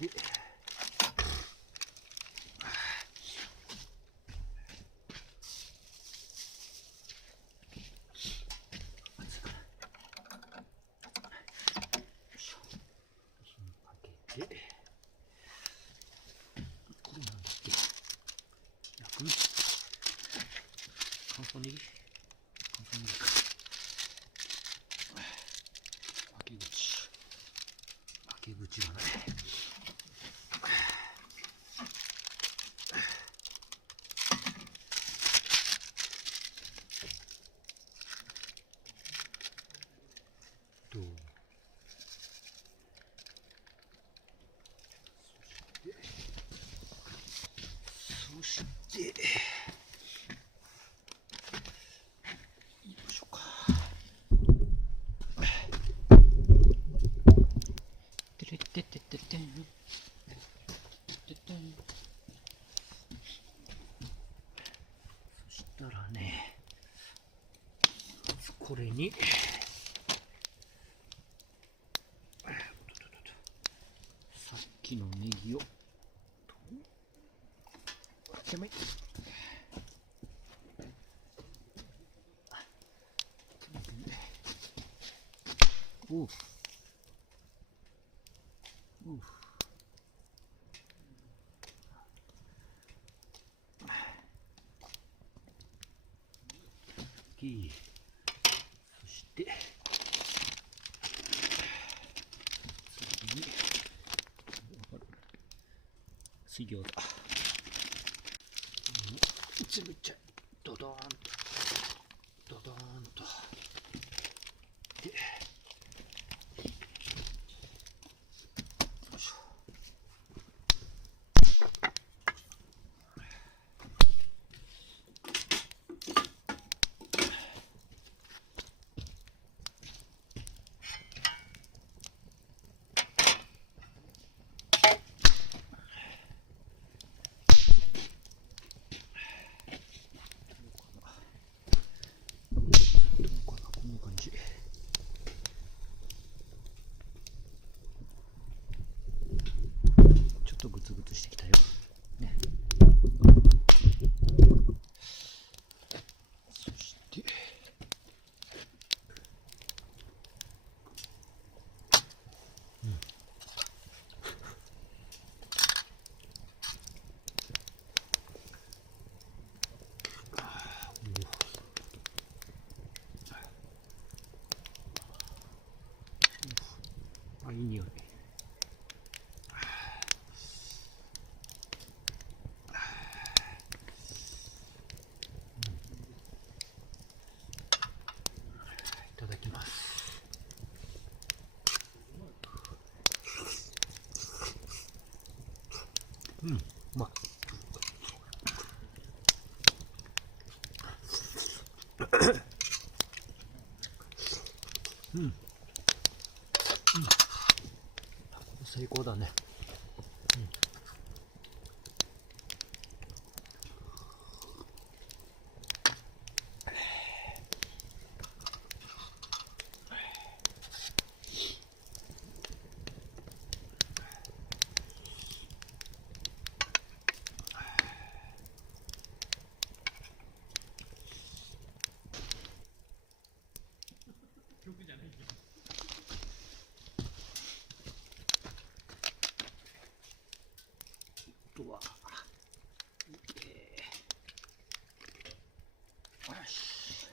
で、これなんだっけ、薬味、乾燥ネギ、乾燥ネギか、開け口がない。そしてよいしょか。てれってってってってんてってん。そしたらね、これにさっきのネギを手前おうおう、そして次に水餃子つぶっちゃう。ドドーンとドドーンとで、よいしょ。こんな感じ。ちょっとグツグツしてきたよね。そしていい匂い。いただきます。うまい。最高だね。あとはよし。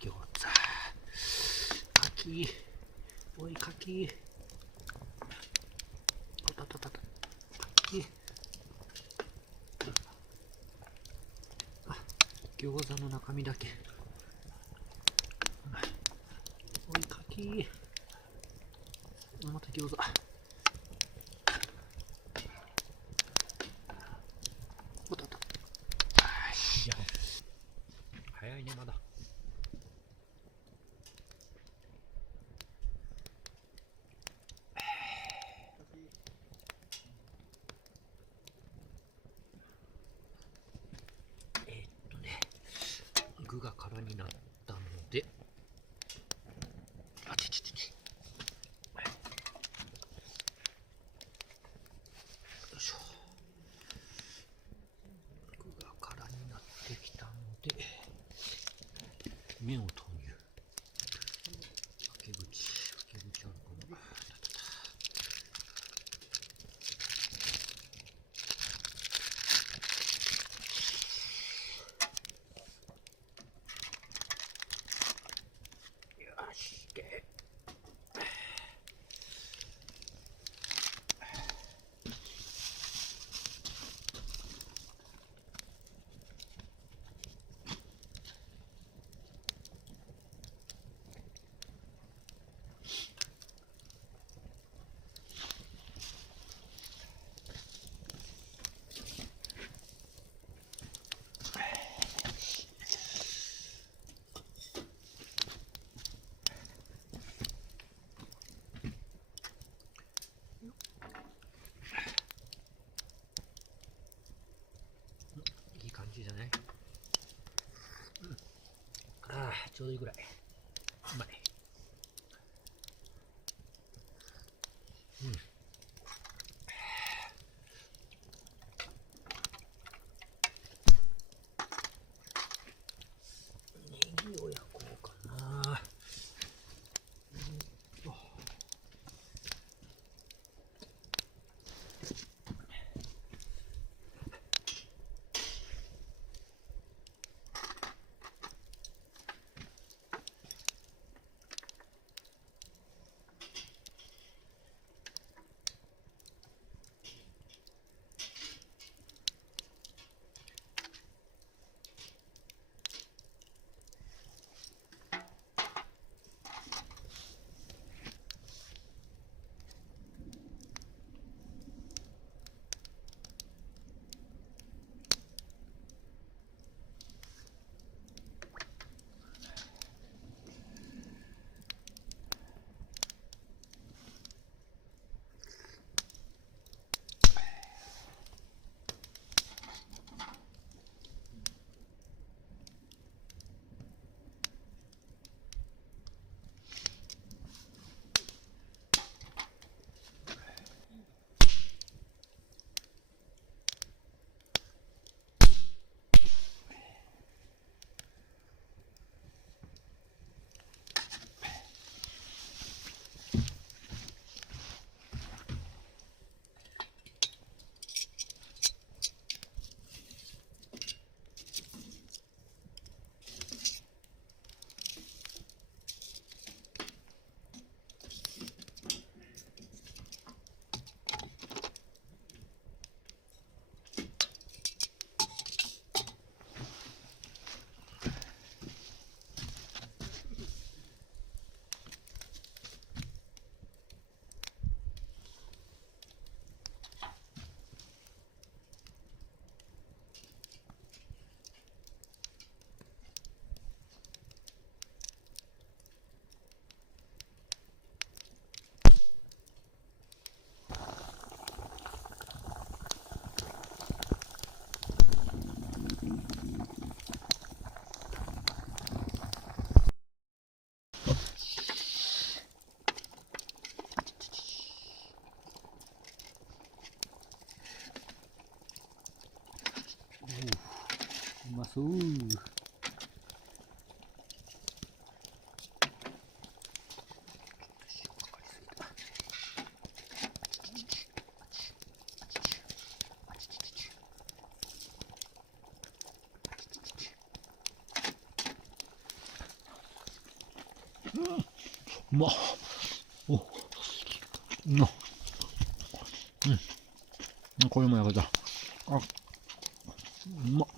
餃子、柿、おい柿、あたたたた、き。あ、餃子の中身だけ。おいかき。また餃子。おたた。早いね、まだ。具が空になったので、あちちちち。よいしょ。具が空になってきたので、麺を投入。開け口あるかな。よし、いい感じじゃない？ああ、ちょうどいいぐらい。うまい。ネギを焼こうかな。うまそう。うまっ。お、うん。これもやけど、あ、うまっ。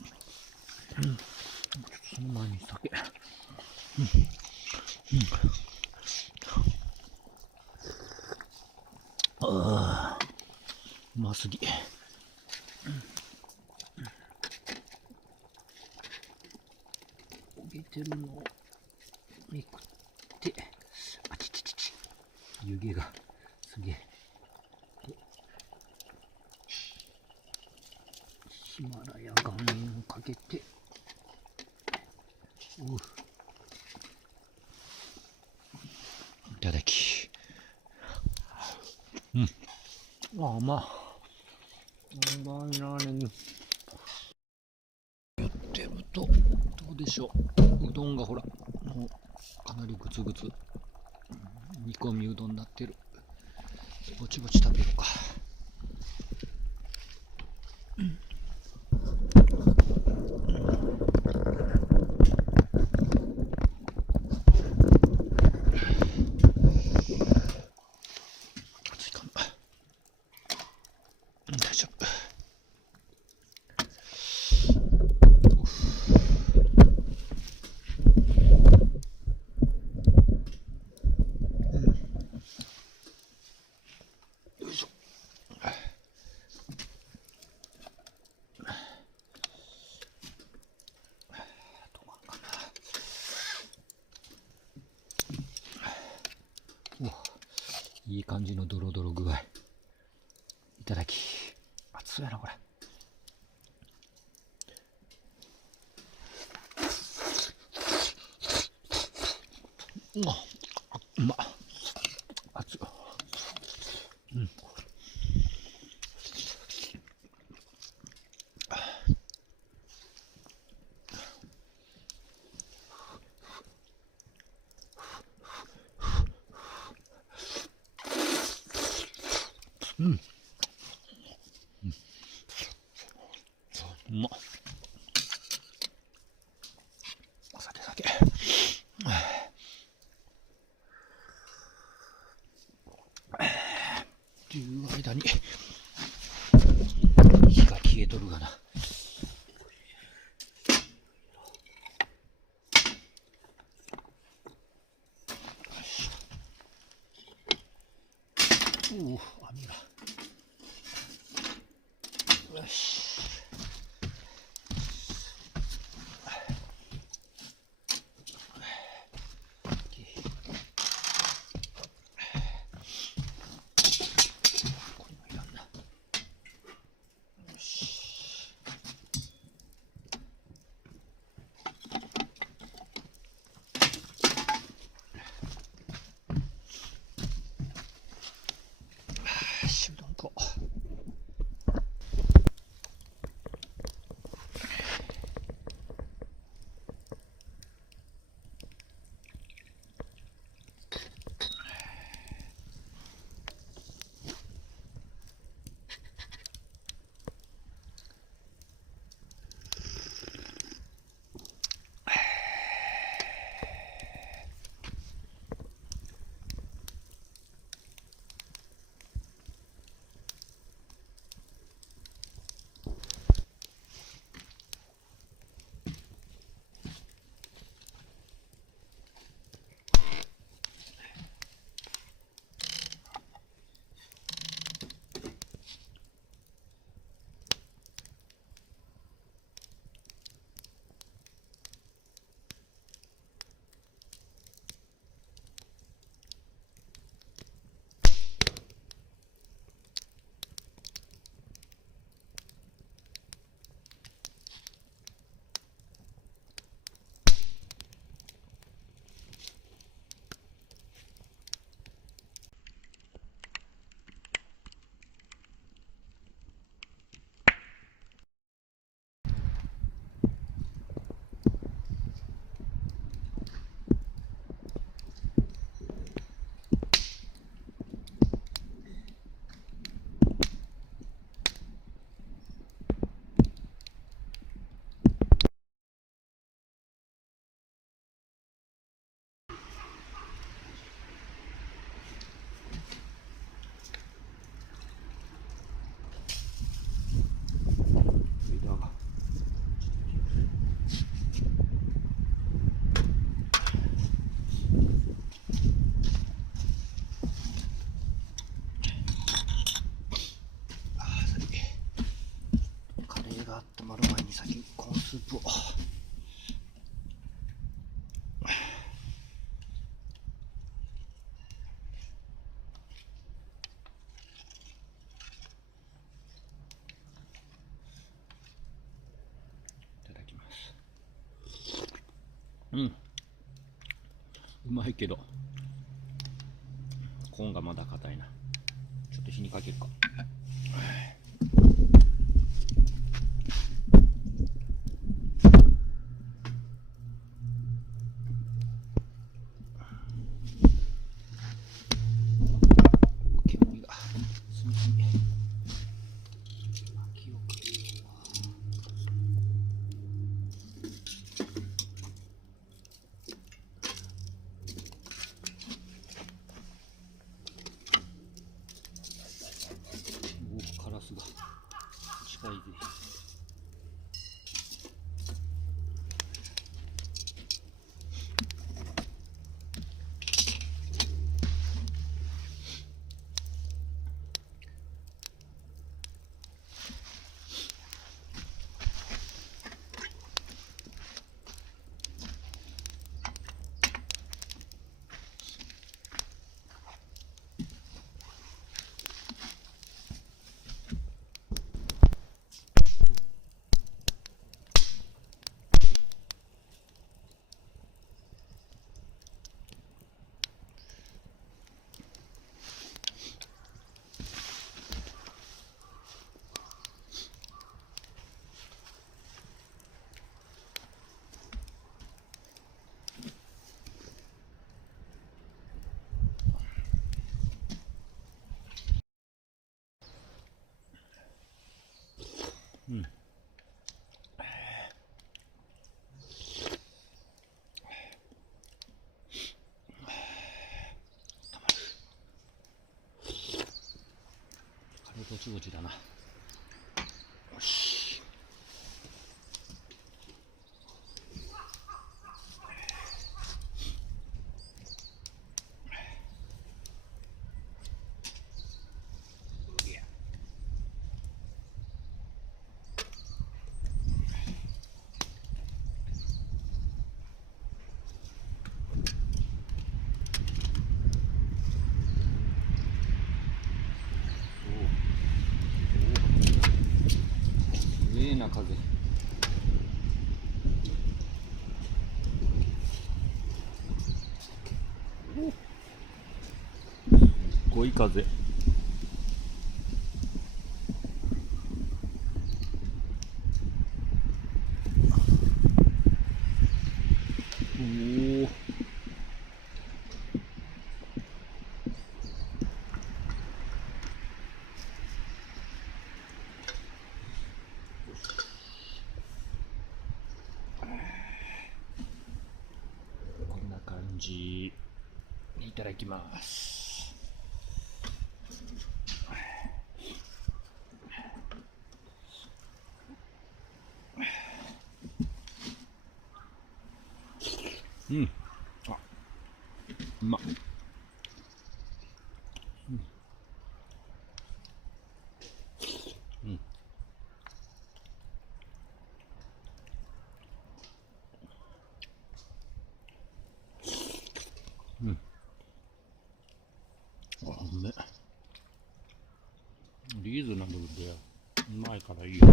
ちょっとその前に酒。ああ、うますぎ。焦げてるのをめくって、あちちちち、湯気がすげえ。ヒマラヤ岩塩をかけて、いただき。あ、まあ。うまいなね。やってると、どうでしょう。うどんがほら、もうかなりグツグツ。煮込みうどんになってる。ぼちぼち食べようか。熱いかな。大丈夫。よいしょ。いい感じのドロドロ具合。いただき。熱いやなこれ。うまっ。熱い。うまっ。酒。っていう間に火が消えとるがな。網が。よし。先にコーンスープを。いただきます。うん、うまいけどコーンがまだ硬いな。ちょっと火にかけるか。煙が炭に薪をかけよう。カラスが近いで。うん。カレーぼちぼちだな。よし。綺麗な風。すごい風。おお。こんな感じ。いただきます。うん。あ、うまっ。うん。うん。あ、うめ。リーズナブルでうまいからいいよ。